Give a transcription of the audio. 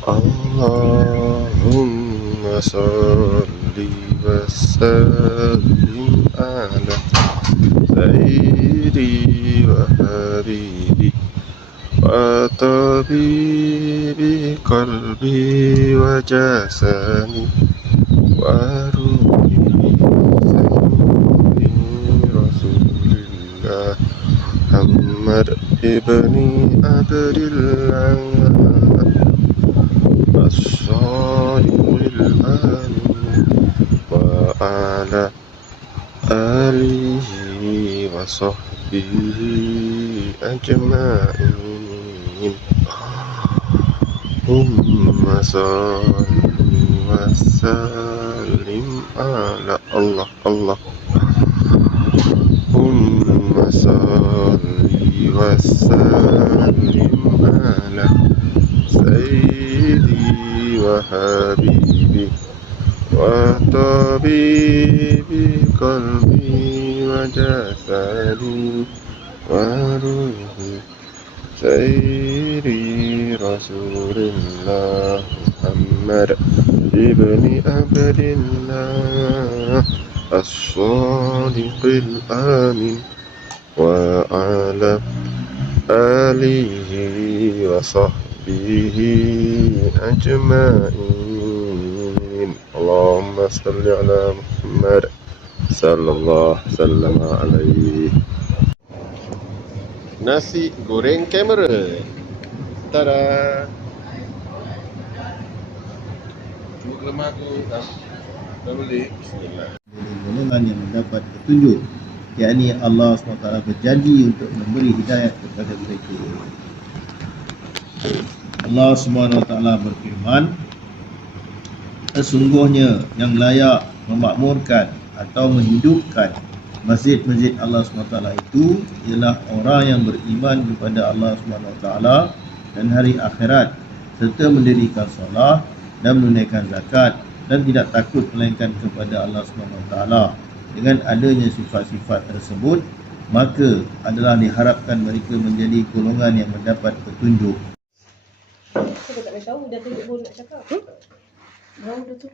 Allahumma salli wa sallim ala sayyidi wa habibi wa tabibi qalbi wa jasani wa ruhi sayyidi Rasulillah Muhammad ibni Abdillah as-sadiqil amin wa ala alihi wa sahbihi ajma'in. Allahumma salli wa sallim ala Allah. Allahumma salli wa sallim ala sayyidi wa habibi wa tabibi qalbi wa jasadi wa ruhi sayyidi Rasulillah Muhammad ibni Abdillah as-sadiqil amin wa ala alihi wa sahbihi ajma'in. Allahumma salli ala Muhammad sallallahu sallam alaihi. Nasi goreng kamera. Tada. Cuba lemah aku dah boleh. Bismillah. Golongan yang mendapat petunjuk, yakni Allah SWT berjanji untuk memberi hidayat kepada mereka. Allah SWT berfirman, sesungguhnya yang layak memakmurkan atau menghidupkan masjid-masjid Allah SWT itu ialah orang yang beriman kepada Allah SWT dan hari akhirat, serta mendirikan solat dan menunaikan zakat dan tidak takut melainkan kepada Allah SWT. Dengan adanya sifat-sifat tersebut, maka adalah diharapkan mereka menjadi golongan yang mendapat petunjuk. Saya tak tahu, dah tunjuk baru nak cakap. Baru dah tu.